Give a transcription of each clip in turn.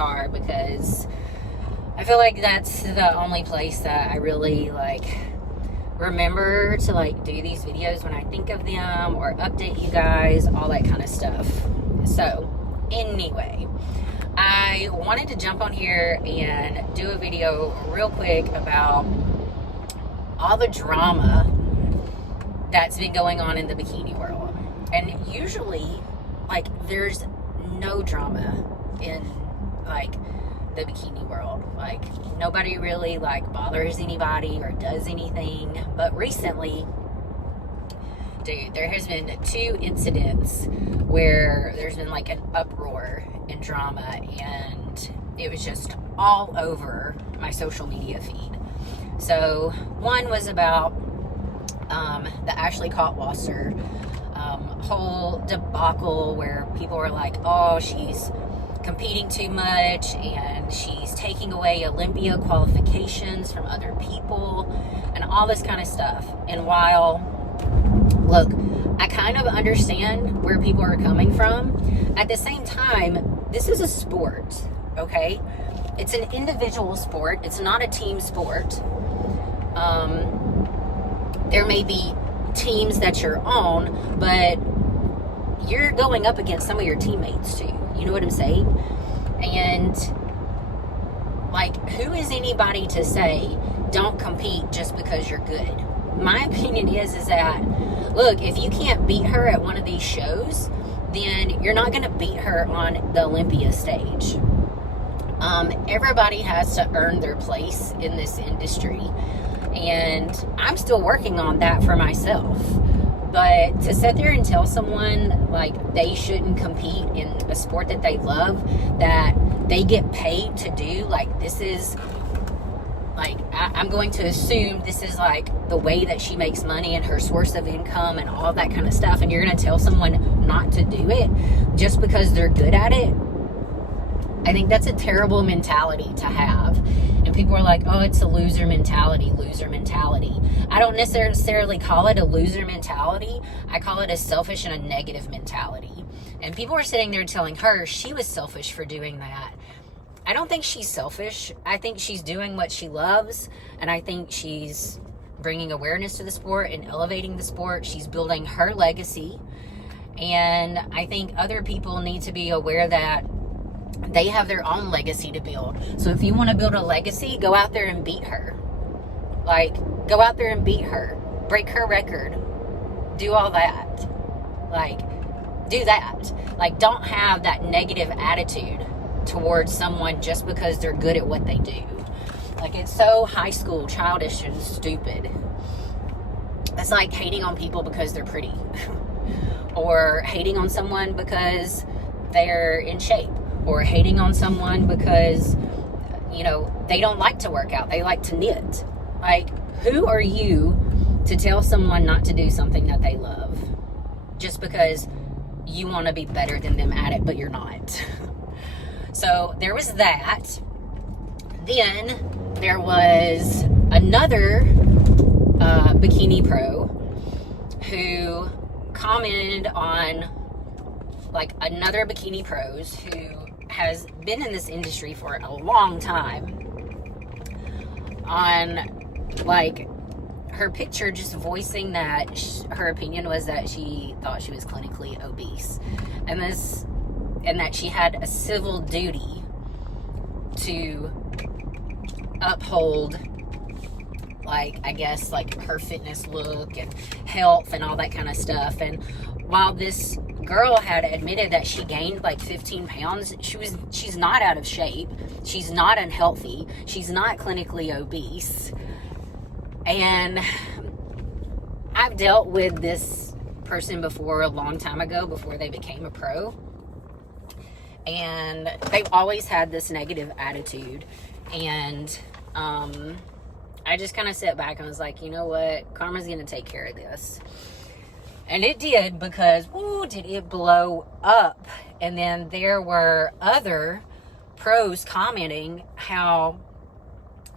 car because I feel like that's the only place that I really like remember to like do these videos when I think of them or update you guys, all that kind of stuff. So anyway, I wanted to jump on here and do a video real quick about all the drama that's been going on in the bikini world. And usually, like, there's no drama in, like, the bikini world. Like, nobody really, like, bothers anybody or does anything. But recently, dude, there has been 2 incidents where there's been, like, an uproar and drama, and it was just all over my social media feed. So, one was about the Ashley Cotwasser whole debacle where people were like, oh, she's competing too much and she's taking away Olympia qualifications from other people and all this kind of stuff. And while, look, I kind of understand where people are coming from, at the same time, this is a sport, okay? It's an individual sport. It's not a team sport. There may be teams that you're on, but you're going up against some of your teammates too. You know what I'm saying? And like, who is anybody to say don't compete just because you're good? My opinion is that, look, if you can't beat her at one of these shows, then you're not going to beat her on the Olympia stage. Everybody has to earn their place in this industry. And I'm still working on that for myself. But to sit there and tell someone like they shouldn't compete in a sport that they love, that they get paid to do, like, this is like, I'm going to assume this is like the way that she makes money and her source of income and all that kind of stuff, and you're going to tell someone not to do it just because they're good at it. I think that's a terrible mentality to have. And people are like, oh, it's a loser mentality. I don't necessarily call it a loser mentality. I call it a selfish and a negative mentality. And people are sitting there telling her she was selfish for doing that. I don't think she's selfish. I think she's doing what she loves. And I think she's bringing awareness to the sport and elevating the sport. She's building her legacy. And I think other people need to be aware that they have their own legacy to build. So if you want to build a legacy, go out there and beat her. Like, go out there and beat her. Break her record. Do all that. Like, do that. Like, don't have that negative attitude towards someone just because they're good at what they do. Like, it's so high school, childish, and stupid. It's like hating on people because they're pretty. Or hating on someone because they're in shape. Or hating on someone because, you know, they don't like to work out. They like to knit. Like, who are you to tell someone not to do something that they love? Just because you want to be better than them at it, but you're not. So, there was that. Then, there was another bikini pro who commented on, like, another bikini pros who has been in this industry for a long time, on, like, her picture just voicing that her opinion was that she thought she was clinically obese, and that she had a civil duty to uphold, like, I guess, like, her fitness look and health and all that kind of stuff. And while this girl had admitted that she gained like 15 pounds, she's not out of shape, she's not unhealthy, she's not clinically obese. And I've dealt with this person before, a long time ago, before they became a pro, and they've always had this negative attitude. And I just kind of sat back and was like, you know what, karma's gonna take care of this. And it did, because, ooh, did it blow up. And then there were other pros commenting how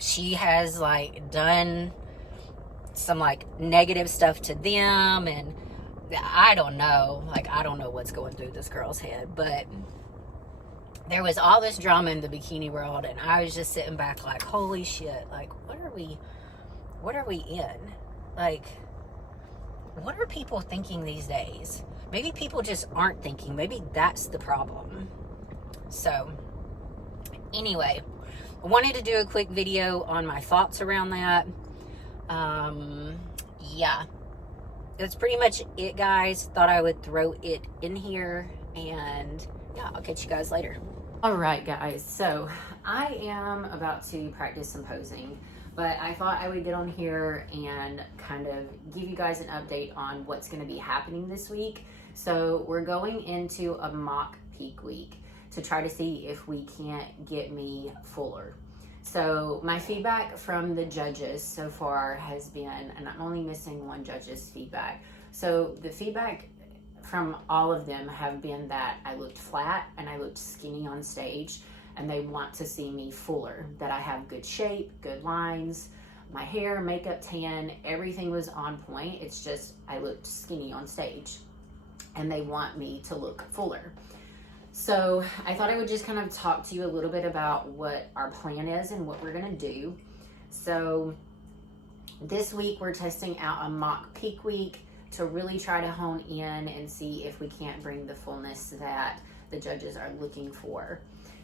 she has, like, done some, like, negative stuff to them. And I don't know. Like, I don't know what's going through this girl's head. But there was all this drama in the bikini world, and I was just sitting back like, holy shit, like, what are we in? Like, what are people thinking these days? Maybe people just aren't thinking. Maybe that's the problem. So, anyway, I wanted to do a quick video on my thoughts around that. Yeah, that's pretty much it, guys. Thought I would throw it in here, and yeah, I'll catch you guys later. All right, guys, so I am about to practice some posing, but I thought I would get on here and kind of give you guys an update on what's going to be happening this week. So we're going into a mock peak week to try to see if we can't get me fuller. So my feedback from the judges so far has been, and I'm only missing one judge's feedback. So the feedback from all of them have been that I looked flat and I looked skinny on stage, and they want to see me fuller, that I have good shape, good lines, my hair, makeup, tan, everything was on point. It's just I looked skinny on stage, and they want me to look fuller. So I thought I would just kind of talk to you a little bit about what our plan is and what we're gonna do. So this week we're testing out a mock peak week to really try to hone in and see if we can't bring the fullness that the judges are looking for.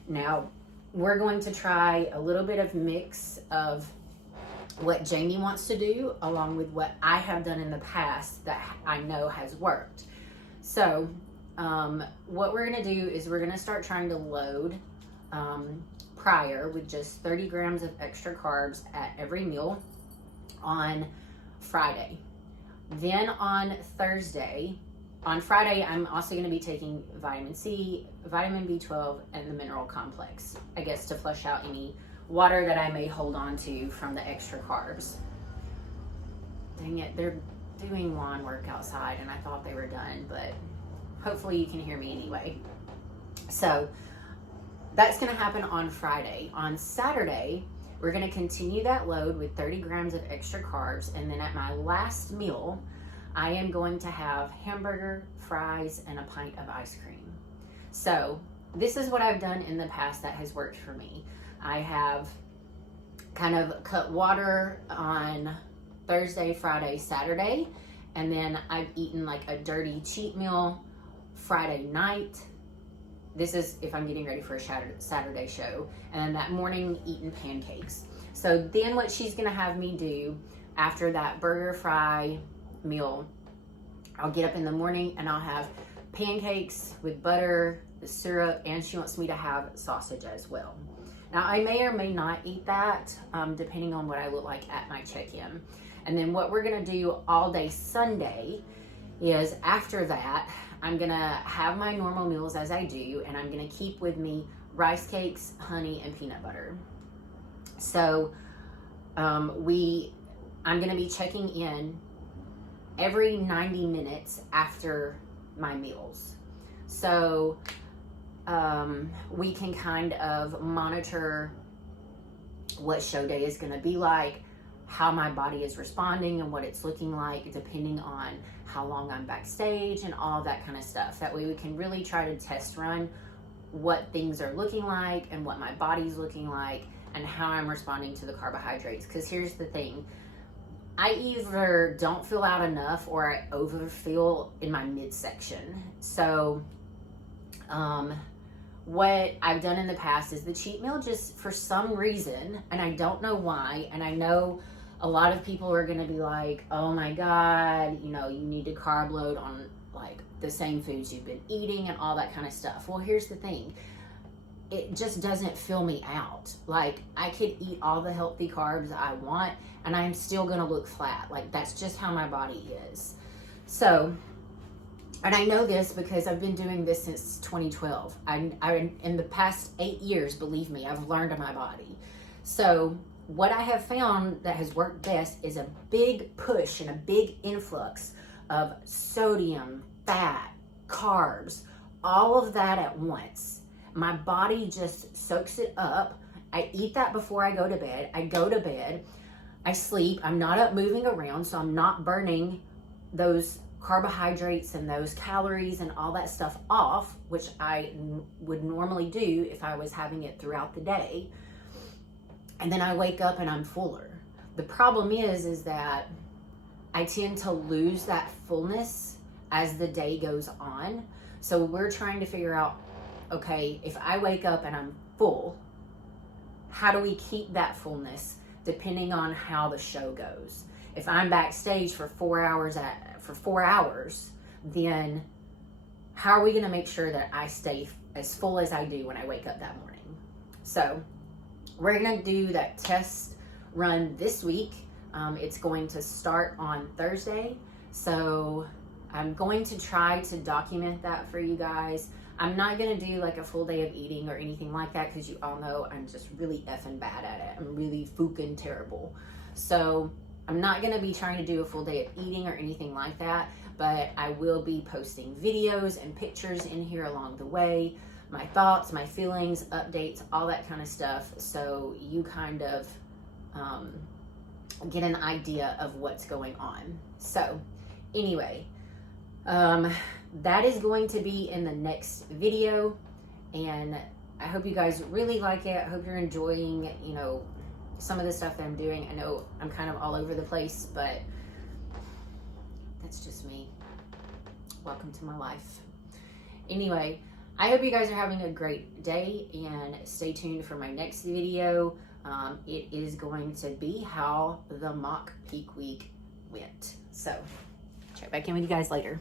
Now, we're going to try a little bit of mix of what Jamie wants to do along with what I have done in the past that I know has worked. So, what we're gonna do is we're gonna start trying to load prior with just 30 grams of extra carbs at every meal on Friday. Then on Friday, I'm also going to be taking vitamin C, vitamin B12, and the mineral complex, I guess, to flush out any water that I may hold on to from the extra carbs. Dang it, they're doing lawn work outside, and I thought they were done, but hopefully you can hear me anyway. So that's going to happen on Friday. On Saturday, we're going to continue that load with 30 grams of extra carbs, and then at my last meal, I am going to have hamburger, fries, and a pint of ice cream. So this is what I've done in the past that has worked for me. I have kind of cut water on Thursday, Friday, Saturday, and then I've eaten like a dirty cheat meal Friday night. This is if I'm getting ready for a Saturday show. And then that morning, eating pancakes. So then what she's gonna have me do after that burger fry meal, I'll get up in the morning and I'll have pancakes with butter, the syrup, and she wants me to have sausage as well. Now I may or may not eat that, depending on what I look like at my check-in. And then what we're gonna do all day Sunday is after that, I'm gonna have my normal meals as I do, and I'm gonna keep with me rice cakes, honey, and peanut butter. So I'm gonna be checking in every 90 minutes after my meals. So we can kind of monitor what show day is gonna be like, how my body is responding and what it's looking like, depending on how long I'm backstage and all that kind of stuff. That way we can really try to test run what things are looking like and what my body's looking like and how I'm responding to the carbohydrates. Because here's the thing, I either don't feel out enough or I overfeel in my midsection. So what I've done in the past is the cheat meal, just for some reason, and I don't know why, and I know a lot of people are going to be like, oh my God, you know, you need to carb load on like the same foods you've been eating and all that kind of stuff. Well, here's the thing. It just doesn't fill me out. Like, I could eat all the healthy carbs I want and I'm still going to look flat. Like, that's just how my body is. So, and I know this because I've been doing this since 2012. I in the past 8 years, believe me, I've learned my body. So what I have found that has worked best is a big push and a big influx of sodium, fat, carbs, all of that at once. My body just soaks it up. I eat that before I go to bed. I go to bed, I sleep. I'm not up moving around, so I'm not burning those carbohydrates and those calories and all that stuff off, which I would normally do if I was having it throughout the day. And then I wake up and I'm fuller. The problem is that I tend to lose that fullness as the day goes on. So we're trying to figure out, okay, if I wake up and I'm full, how do we keep that fullness depending on how the show goes? If I'm backstage for 4 hours, then how are we going to make sure that I stay as full as I do when I wake up that morning? So we're going to do that test run this week. It's going to start on Thursday. So I'm going to try to document that for you guys. I'm not going to do like a full day of eating or anything like that, because you all know I'm just really effing bad at it. I'm really fucking terrible. So I'm not going to be trying to do a full day of eating or anything like that, but I will be posting videos and pictures in here along the way, my thoughts, my feelings, updates, all that kind of stuff, so you kind of get an idea of what's going on. So anyway, that is going to be in the next video, and I hope you guys really like it. I hope you're enjoying, you know, some of the stuff that I'm doing. I know I'm kind of all over the place, but that's just me. Welcome to my life. Anyway, I hope you guys are having a great day, and stay tuned for my next video. It is going to be how the mock peak week went. So check back in with you guys later.